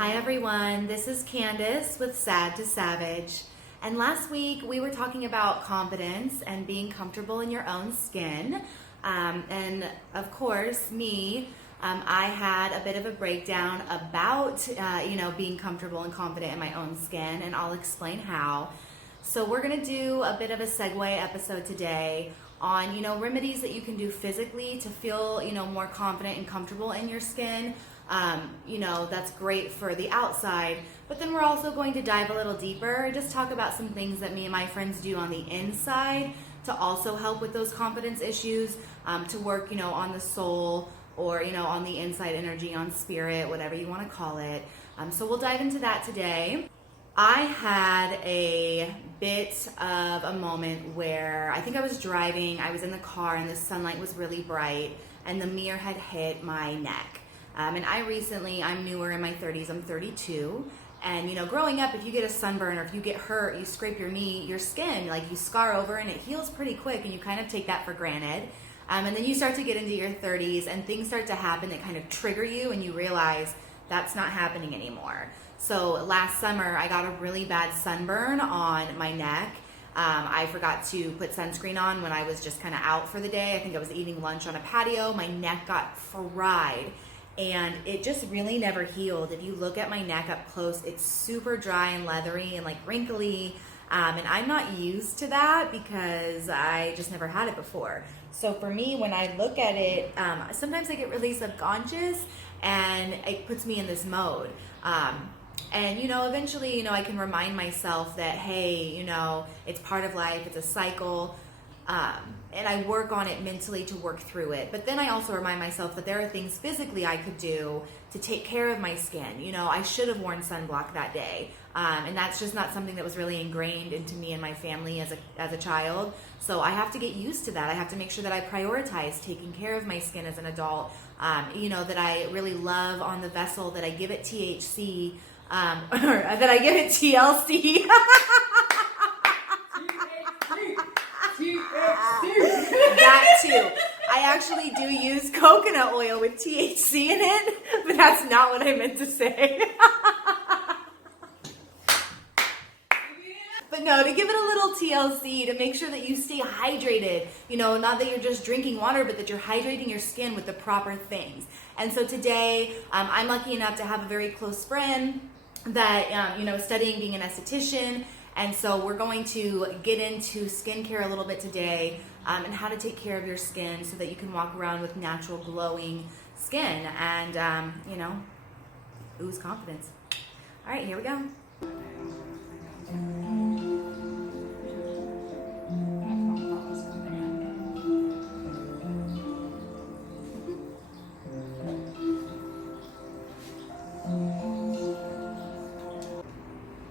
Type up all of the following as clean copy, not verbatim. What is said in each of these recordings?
Hi everyone, this is Candace with Sad to Savage. And last week we were talking about confidence and being comfortable in your own skin. And of course, I had a bit of a breakdown about, being comfortable and confident in my own skin, and I'll explain how. So we're gonna do a bit of a segue episode today on, remedies that you can do physically to feel, more confident and comfortable in your skin. That's great for the outside, but then we're also going to dive a little deeper, just talk about some things that me and my friends do on the inside to also help with those confidence issues, to work, on the soul or, on the inside energy, on spirit, whatever you want to call it. So we'll dive into that today. I had a bit of a moment where I think I was driving, I was in the car and the sunlight was really bright and the mirror had hit my neck. And I'm newer in my 30s, I'm 32. And growing up, if you get a sunburn or if you get hurt, you scrape your knee, your skin, like you scar over and it heals pretty quick and you kind of take that for granted. And then you start to get into your 30s and things start to happen that kind of trigger you and you realize that's not happening anymore. So last summer, I got a really bad sunburn on my neck. I forgot to put sunscreen on when I was just kind of out for the day. I think I was eating lunch on a patio. My neck got fried. And it just really never healed. If you look at my neck up close, it's super dry and leathery and like wrinkly. And I'm not used to that because I just never had it before. So for me, when I look at it, sometimes I get really subconscious and it puts me in this mode. And eventually, I can remind myself that, hey, it's part of life, it's a cycle. And I work on it mentally to work through it. But then I also remind myself that there are things physically I could do to take care of my skin. I should have worn sunblock that day. And that's just not something that was really ingrained into me and my family as a child. So I have to get used to that. I have to make sure that I prioritize taking care of my skin as an adult. That I really love on the vessel, that I give it THC, or that I give it TLC. That too. I actually do use coconut oil with THC in it, but that's not what I meant to say. But no, to give it a little TLC, to make sure that you stay hydrated, not that you're just drinking water, but that you're hydrating your skin with the proper things. And so today, I'm lucky enough to have a very close friend that, is studying being an esthetician. And so we're going to get into skincare a little bit today, and how to take care of your skin so that you can walk around with natural glowing skin and, ooze confidence. All right, here we go.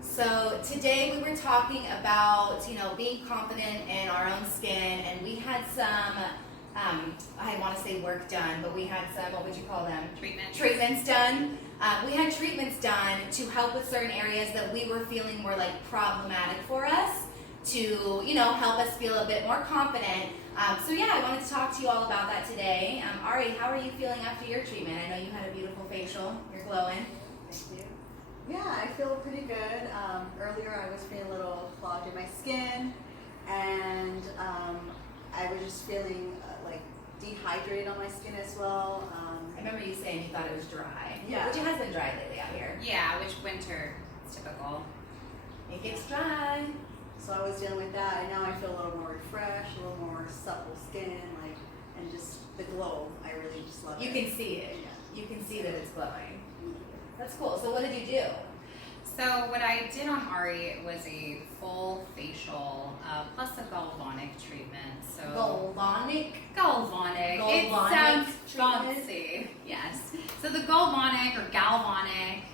So today we were talking about, being confident in our own skin, and we had some, I want to say work done, but we had some, what would you call them? Treatments done. We had treatments done to help with certain areas that we were feeling were like problematic for us to, help us feel a bit more confident. I wanted to talk to you all about that today. Ari, how are you feeling after your treatment? I know you had a beautiful facial. You're glowing. Thank you. Yeah, I feel pretty good. Earlier I was feeling a little clogged in my skin, and I was just feeling dehydrated on my skin as well. I remember you saying you thought it was dry. Yeah. Which it has been dry lately out here. Yeah, which winter is typical. It gets dry. So I was dealing with that, and now I feel a little more refreshed, a little more supple skin, and just the glow. I really just love it. You can see it. Yeah. You can see that it's glowing. That's cool. So what did you do? So what I did on Ari was a full facial plus a galvanic treatment. So Galvanic? Galvanic. It sounds fancy. Yes. So the galvanic or galvanic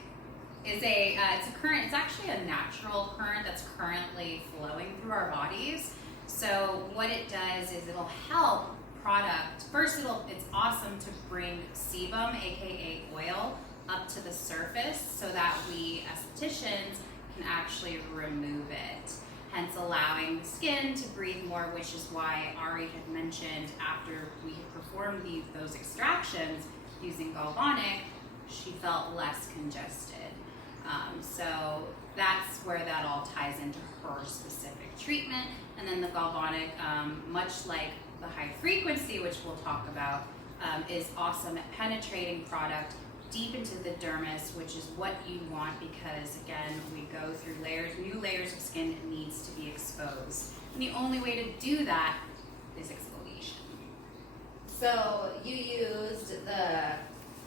is it's actually a natural current that's currently flowing through our bodies. So what it does is it'll help first it's awesome to bring sebum, aka oil, up to the surface so that we estheticians can actually remove it, hence allowing the skin to breathe more, which is why Ari had mentioned after we had performed those extractions using galvanic, she felt less congested. So that's where that all ties into her specific treatment. And then the galvanic, much like the high frequency, which we'll talk about, is awesome at penetrating product deep into the dermis, which is what you want, because again, we go through new layers of skin that needs to be exposed. And the only way to do that is exfoliation. So you used the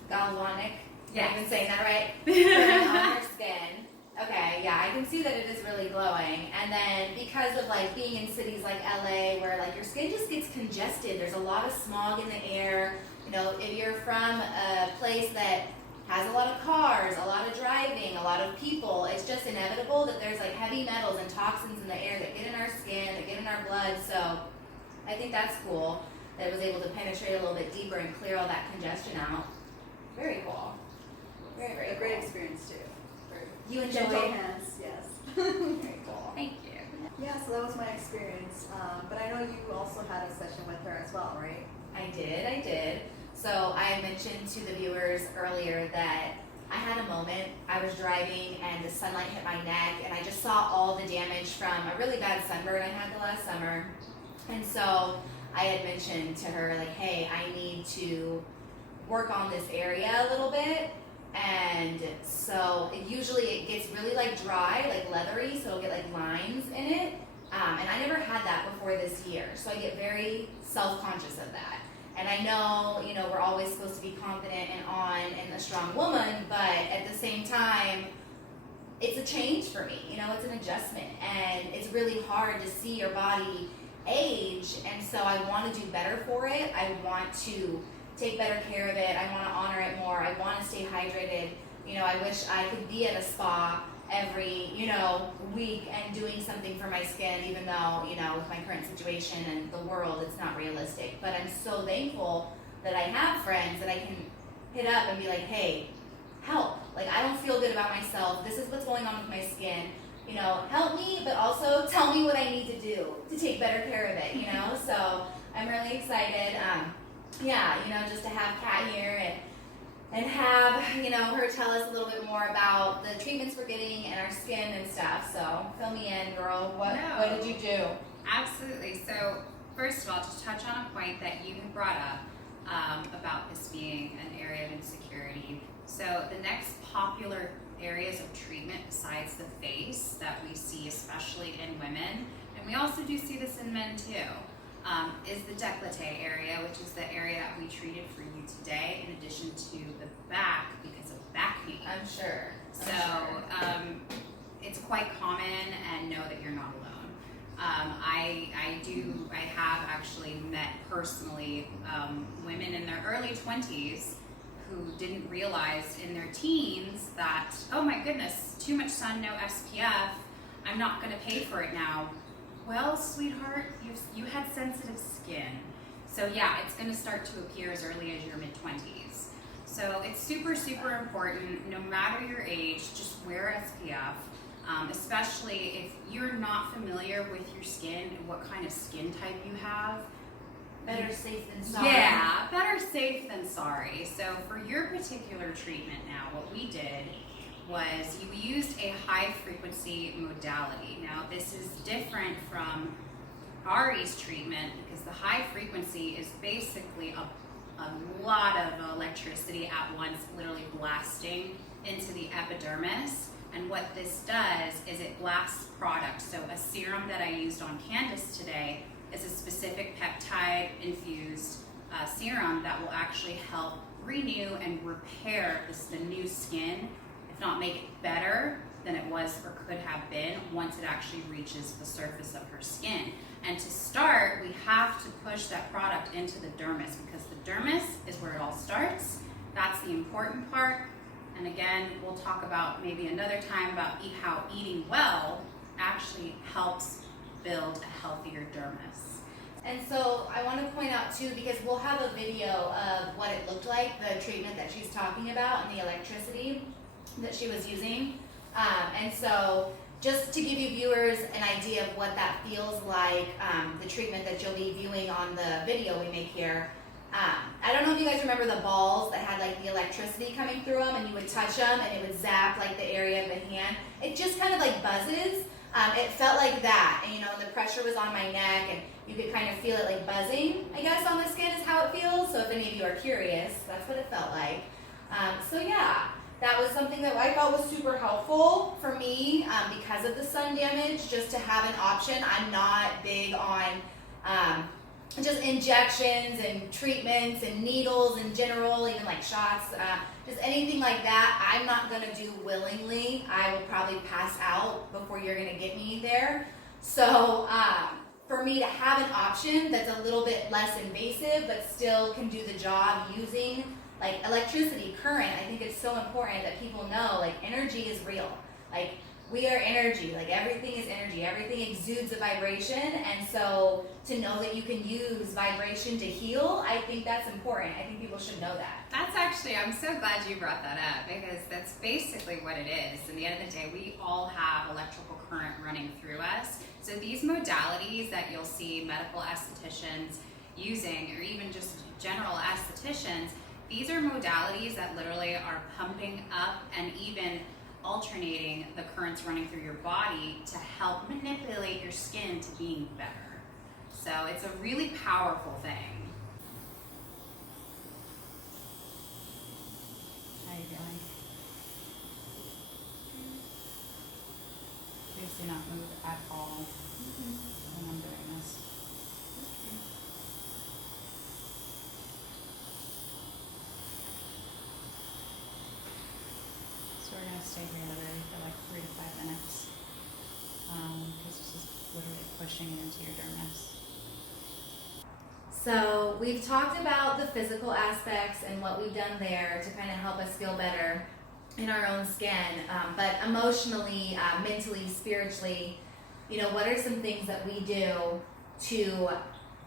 galvanic, Yes. I've been saying that right, on your skin. Okay, yeah, I can see that it is really glowing. And then because of like being in cities like LA where like your skin just gets congested, there's a lot of smog in the air. You know, if you're from a place that has a lot of cars, a lot of driving, a lot of people, it's just inevitable that there's like heavy metals and toxins in the air that get in our skin, that get in our blood. So I think that's cool that it was able to penetrate a little bit deeper and clear all that congestion out. Very cool. Very, very A great cool. experience too. You Gentle enjoyed? hands, yes. Very cool. Thank you. Yeah, so that was my experience. But I know you also had a session with her as well, right? I did. So I mentioned to the viewers earlier that I had a moment. I was driving and the sunlight hit my neck and I just saw all the damage from a really bad sunburn I had the last summer. And so I had mentioned to her like, hey, I need to work on this area a little bit. And so usually it gets really like dry, like leathery, so it'll get like lines in it. And I never had that before this year, so I get very self-conscious of that. And I know, you know, we're always supposed to be confident and on and a strong woman, but at the same time, it's a change for me. You know, it's an adjustment, and it's really hard to see your body age. And so I want to do better for it. I want to take better care of it. I want to honor it more. I want to stay hydrated. You know, I wish I could be at a spa every, you know, week and doing something for my skin, even though, you know, with my current situation and the world, it's not realistic. But I'm so thankful that I have friends that I can hit up and be like, hey, help. Like, I don't feel good about myself. This is what's going on with my skin. You know, help me, but also tell me what I need to do to take better care of it, you know? So I'm really excited. Yeah, you know, just to have Kat here and have, you know, her tell us a little bit more about the treatments we're getting and our skin and stuff. So fill me in, girl. What did you do? Absolutely. So first of all, to touch on a point that you had brought up about this being an area of insecurity. So the next popular areas of treatment besides the face that we see, especially in women, and we also do see this in men too, is the décolleté area, which is the area that we treated for you today, in addition to the back because of back pain. I'm sure. It's quite common, and know that you're not alone. I have actually met personally women in their early 20s who didn't realize in their teens that, oh my goodness, too much sun, no SPF, I'm not going to pay for it now. Well, sweetheart, you had sensitive skin. So yeah, it's going to start to appear as early as your mid-20s. So it's super, super important, no matter your age, just wear SPF, especially if you're not familiar with your skin and what kind of skin type you have. Better safe than sorry. Yeah, better safe than sorry. So for your particular treatment now, what we did was you used a high frequency modality. Now this is different from Ari's treatment because the high frequency is basically a lot of electricity at once, literally blasting into the epidermis. And what this does is it blasts product. So a serum that I used on Candace today is a specific peptide infused serum that will actually help renew and repair the new skin, if not make it better than it was or could have been once it actually reaches the surface of her skin. And to start, we have to push that product into the dermis because the dermis is where it all starts. That's the important part. And again, we'll talk about maybe another time about how eating well actually helps build a healthier dermis. And so I want to point out too, because we'll have a video of what it looked like, the treatment that she's talking about and the electricity that she was using. And so just to give you viewers an idea of what that feels like, the treatment that you'll be viewing on the video we make here, I don't know if you guys remember the balls that had like the electricity coming through them, and you would touch them and it would zap like the area of the hand. It just kind of like buzzes. It felt like that, and the pressure was on my neck, and you could kind of feel it like buzzing, I guess, on the skin is how it feels. So if any of you are curious, that's what it felt like. So yeah, that was something that I thought was super helpful for me because of the sun damage, just to have an option. I'm not big on just injections and treatments and needles in general, even like shots, just anything like that. I'm not gonna do willingly. I will probably pass out before you're gonna get me there. So for me to have an option that's a little bit less invasive but still can do the job using like electricity, current, I think it's so important that people know like energy is real. Like we are energy, like everything is energy, everything exudes a vibration, and so to know that you can use vibration to heal, I think that's important. I think people should know that. That's actually, I'm so glad you brought that up, because that's basically what it is. In the end of the day, we all have electrical current running through us. So these modalities that you'll see medical estheticians using, or even just general estheticians, these are modalities that literally are pumping up and even alternating the currents running through your body to help manipulate your skin to being better. So it's a really powerful thing. How are you feeling? Please do not move at all when I'm doing this. So we're going to stay here literally for like 3 to 5 minutes, because this is literally pushing it into your dermis. So we've talked about the physical aspects and what we've done there to kind of help us feel better in our own skin, but emotionally, mentally, spiritually, what are some things that we do to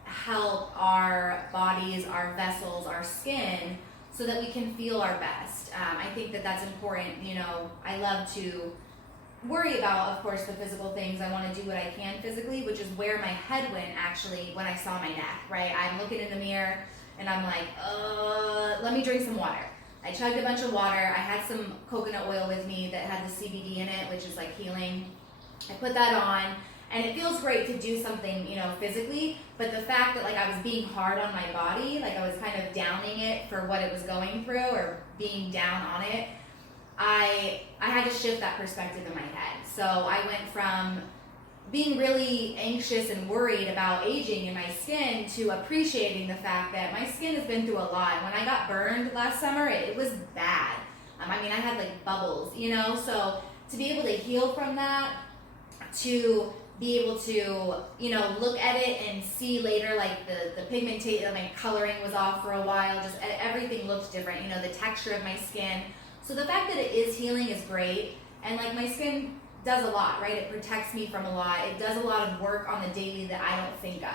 help our bodies, our vessels, our skin, so that we can feel our best? I think that that's important. I love to worry about, of course, the physical things. I want to do what I can physically, which is where my head went actually when I saw my neck, right? I'm looking in the mirror and I'm like, let me drink some water. I chugged a bunch of water. I had some coconut oil with me that had the CBD in it, which is like healing. I put that on, and it feels great to do something, physically, but the fact that like I was being hard on my body, like I was kind of downing it for what it was going through, or being down on it, I had to shift that perspective in my head. So I went from being really anxious and worried about aging in my skin to appreciating the fact that my skin has been through a lot. When I got burned last summer, it was bad. I had like bubbles, so to be able to heal from that, to be able to, look at it and see later, like the pigmentation, my coloring was off for a while, just everything looked different, the texture of my skin. So the fact that it is healing is great, and like my skin does a lot, right? It protects me from a lot. It does a lot of work on the daily that I don't think of.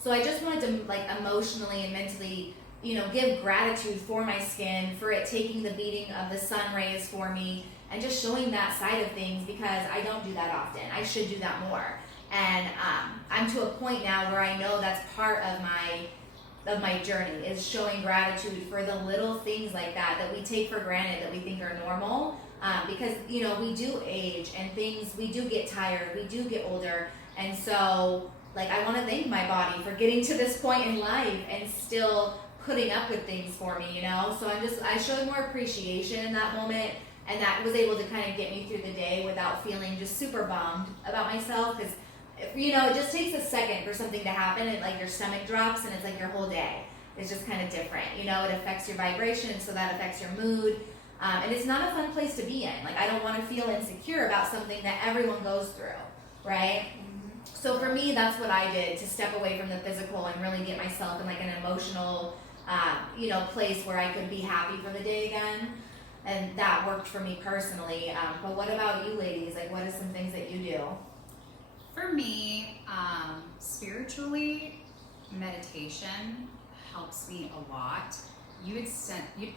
So I just wanted to like emotionally and mentally, give gratitude for my skin, for it taking the beating of the sun rays for me, and just showing that side of things, because I don't do that often. I should do that more. And I'm to a point now where I know that's part of my journey, is showing gratitude for the little things like that we take for granted, that we think are normal. Because, we do age, and we do get tired, we do get older. And so, like, I want to thank my body for getting to this point in life and still putting up with things for me, So I showed more appreciation in that moment, and that was able to kind of get me through the day without feeling just super bummed about myself. Because, it just takes a second for something to happen, and like your stomach drops, and it's like your whole day is just kind of different. It affects your vibration, so that affects your mood. And it's not a fun place to be in. Like, I don't want to feel insecure about something that everyone goes through, right? Mm-hmm. So for me, that's what I did, to step away from the physical and really get myself in like an emotional, place where I could be happy for the day again. And that worked for me personally. But what about you ladies? Like, what are some things that you do? For me, spiritually, meditation helps me a lot. You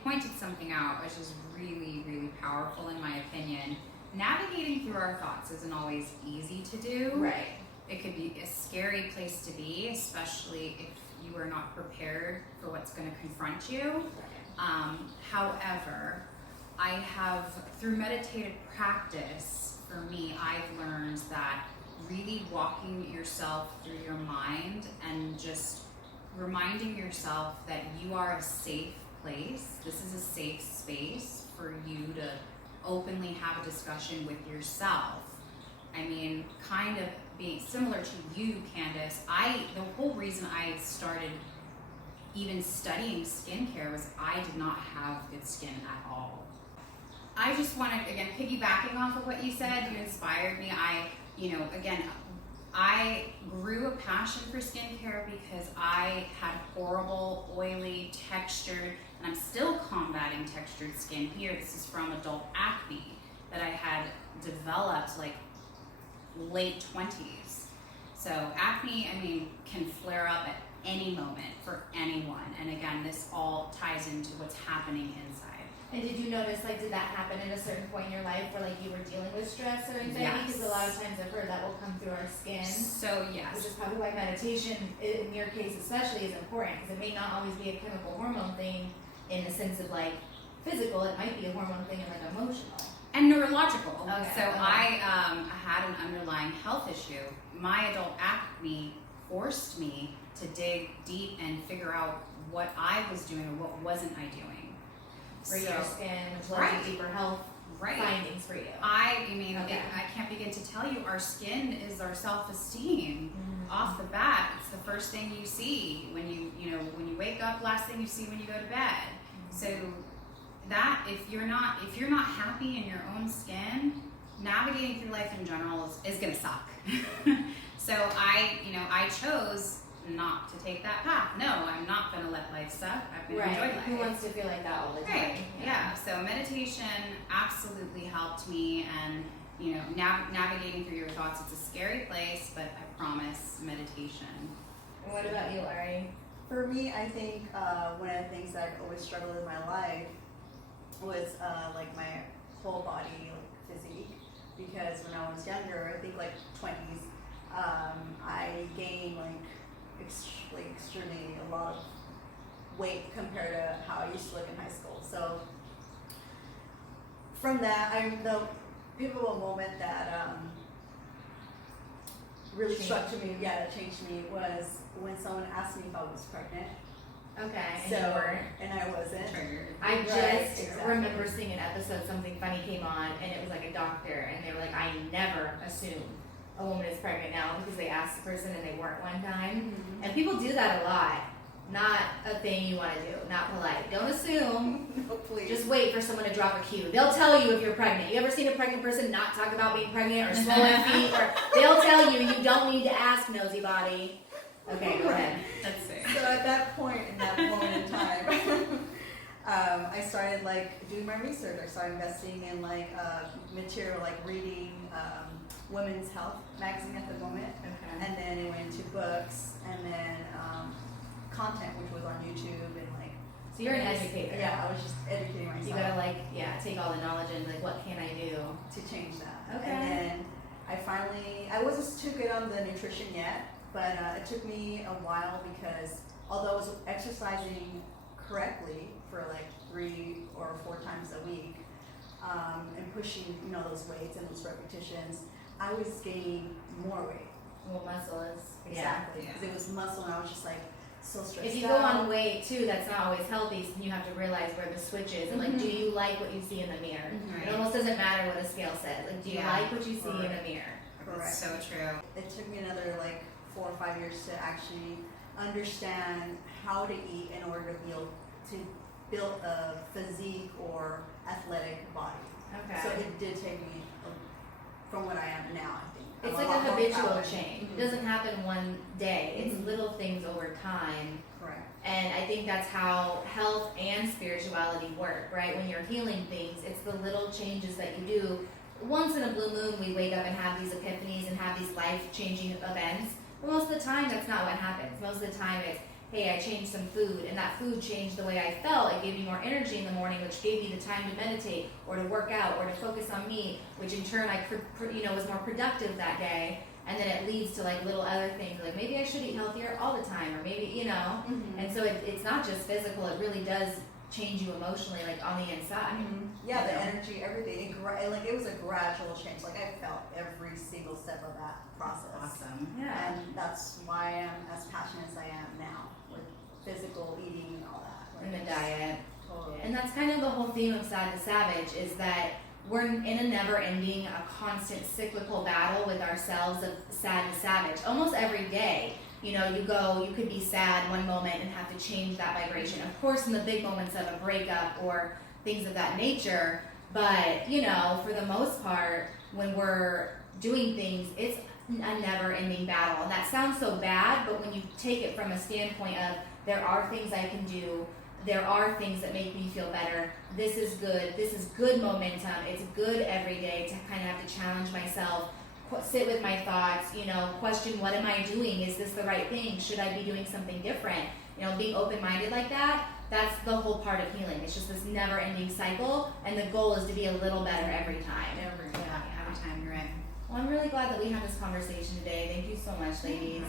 pointed something out which is really, really powerful in my opinion. Navigating through our thoughts isn't always easy to do. Right. It could be a scary place to be, especially if you are not prepared for what's going to confront you. However, I have, through meditative practice, for me, I've learned that really walking yourself through your mind and just reminding yourself that you are a safe place. This is a safe space for you to openly have a discussion with yourself. I mean, kind of being similar to you, Candace, the whole reason I started even studying skincare was I did not have good skin at all. I just want to, again, piggybacking off of what you said, you inspired me. I grew a passion for skincare because I had horrible, oily, textured, and I'm still combating textured skin here. This is from adult acne that I had developed like late 20s. So acne, I mean, can flare up at any moment for anyone. And again, this all ties into what's happening inside. And did you notice, like, did that happen at a certain point in your life where, like, you were dealing with stress or anxiety? Yes. Because a lot of times I've heard that will come through our skin. So, yes. Which is probably why meditation, in your case especially, is important. Because it may not always be a chemical hormone thing in the sense of, like, physical. It might be a hormone thing and, like, emotional. And neurological. Okay. So I had an underlying health issue. My adult acne forced me to dig deep and figure out what I was doing or what wasn't I doing. For your skin, which led to deeper health findings for you. I can't begin to tell you, our skin is our self-esteem. Off the bat, it's the first thing you see when you wake up, last thing you see when you go to bed. So that if you're not happy in your own skin, navigating through life in general is gonna suck. So I chose not to take that path. No, I'm not going to let life suck. I'm going to enjoy life. Who wants to feel like that all the time? Right. Yeah. So meditation absolutely helped me, and navigating through your thoughts. It's a scary place, but I promise meditation. And what about you, Ari? For me, I think one of the things that I've always struggled with in my life was like my whole body physique, because when I was younger, I think like 20s, I gained extremely a lot of weight compared to how I used to look in high school. So from that, the pivotal moment that really struck to me, that changed me, was when someone asked me if I was pregnant. Okay. So, and I wasn't. Triggered. I just remember seeing an episode, something funny came on, and it was like a doctor, and they were like, I never assume a woman is pregnant now, because they asked the person and they weren't one time. And people do that a lot. Not a thing you want to do. Not polite. Don't assume. No, please. Just wait for someone to drop a cue. They'll tell you if you're pregnant. You ever seen a pregnant person not talk about being pregnant or swollen feet? Or they'll tell you don't need to ask, nosy body. Okay, go ahead. Let's see. So at that point, in that moment in time, I started doing my research. I started investing in material, reading Women's Health magazine at the moment, and then it went into books, and then content, which was on YouTube, and So you're an educator. Yeah, I was just educating myself. You gotta take all the knowledge and what can I do to change that. Okay. And then I wasn't too good on the nutrition yet, but it took me a while, because although I was exercising correctly for 3 or 4 times a week, and pushing those weights and those repetitions, I was gaining more weight. Well, muscle is Exactly, because it was muscle, and I was just so stressed out. If you go on weight too, that's not always healthy. So you have to realize where the switch is, and do you like what you see in the mirror? It almost doesn't matter what a scale says. Do you like what you see in the mirror? Correct. That's so true. It took me another 4 or 5 years to actually understand how to eat in order to build a physique or athletic body. Okay. So it did take me from what I am now, I think. It's I'm like a lot more habitual power. change. It doesn't happen one day. It's little things over time. Correct. And I think that's how health and spirituality work, right? When you're healing things, it's the little changes that you do. Once in a blue moon, we wake up and have these epiphanies and have these life-changing events. But most of the time, that's not what happens. Most of the time, it's, hey, I changed some food, and that food changed the way I felt. It gave me more energy in the morning, which gave me the time to meditate or to work out or to focus on me, which in turn I was more productive that day. and then it leads to like little other things, like maybe I should eat healthier all the time, or maybe, you know, and so it's not just physical, it really does change you emotionally, like on the inside. Yeah, the energy, everything. It was a gradual change. Like I felt every single step of that process. Awesome. Yeah. And that's why I am as passionate as I am now with physical eating and all that. And the diet. Totally. And that's kind of the whole theme of Sad to Savage, is that we're in a never-ending, a constant cyclical battle with ourselves of sad to savage. Almost every day, you know, you could be sad one moment and have to change that vibration. Of course, in the big moments of a breakup or things of that nature, but, you know, for the most part, when we're doing things, it's a never-ending battle. And that sounds so bad, but when you take it from a standpoint of there are things I can do, there are things that make me feel better. This is good momentum. It's good every day to kind of have to challenge myself, sit with my thoughts, you know, question, what am I doing? Is this the right thing? Should I be doing something different? You know, being open-minded like that, that's the whole part of healing. It's just this never-ending cycle, and the goal is to be a little better every time. Every time you're in. Well, I'm really glad that we had this conversation today. Thank you so much, ladies.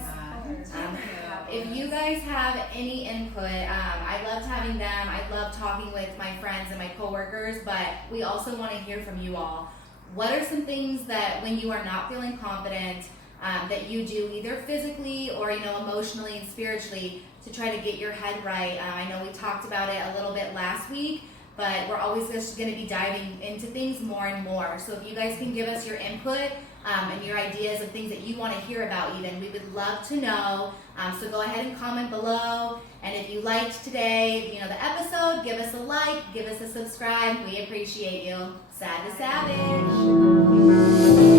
If you guys have any input, I loved having them. I love talking with my friends and my coworkers, but we also want to hear from you all. What are some things that when you are not feeling confident, that you do either physically or, you know, emotionally and spiritually to try to get your head right? I know we talked about it a little bit last week, but we're always just going to be diving into things more and more. So if you guys can give us your input and your ideas of things that you want to hear about even, we would love to know. So go ahead and comment below. And if you liked today, you know, the episode, give us a like, give us a subscribe. We appreciate you. Sad to Savage.